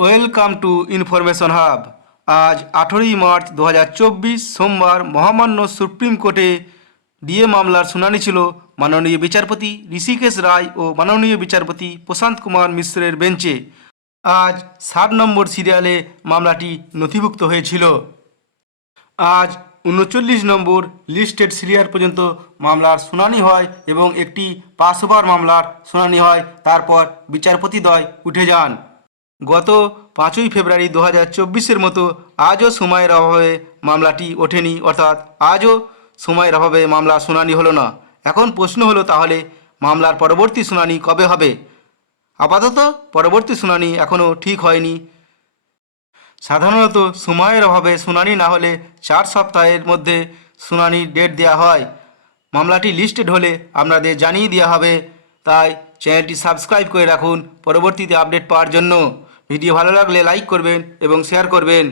Welcome to information hub. আজ আঠেরোই March দু হাজার চব্বিশ সোমবার মহামান্য সুপ্রিম কোর্টে ডিএ মামলার শুনানি ছিল মাননীয় বিচারপতি ঋষিকেশ রায় ও মাননীয় বিচারপতি প্রশান্ত কুমার মিশ্রের বেঞ্চে। আজ সাত নম্বর সিরিয়ালে মামলাটি নথিভুক্ত হয়েছিল। আজ উনচল্লিশ নম্বর লিস্টেড সিরিয়াল পর্যন্ত মামলার শুনানি হয় এবং একটি ওভার মামলার শুনানি হয়, তারপর বিচারপতি বিচারপতিদ্বয় উঠে যান। গত পাঁচই ফেব্রুয়ারি দু হাজার চব্বিশের মতো আজও সময়ের অভাবে মামলাটি ওঠেনি, অর্থাৎ আজও সময়ের অভাবে মামলা শুনানি হলো না। এখন প্রশ্ন হলো তাহলে মামলার পরবর্তী শুনানি কবে হবে? আপাতত পরবর্তী শুনানি এখনও ঠিক হয়নি। সাধারণত সময়ের অভাবে শুনানি না হলে চার সপ্তাহের মধ্যে শুনানির ডেট দেওয়া হয়। মামলাটি লিস্টেড হলে আপনাদের জানিয়ে দেওয়া হবে। তাই চ্যানেলটি সাবস্ক্রাইব করে রাখুন। পরবর্তীতে আপডেট পাওয়ার জন্য। ভিডিও ভালো লাগলে লাইক করবেন এবং শেয়ার করবেন।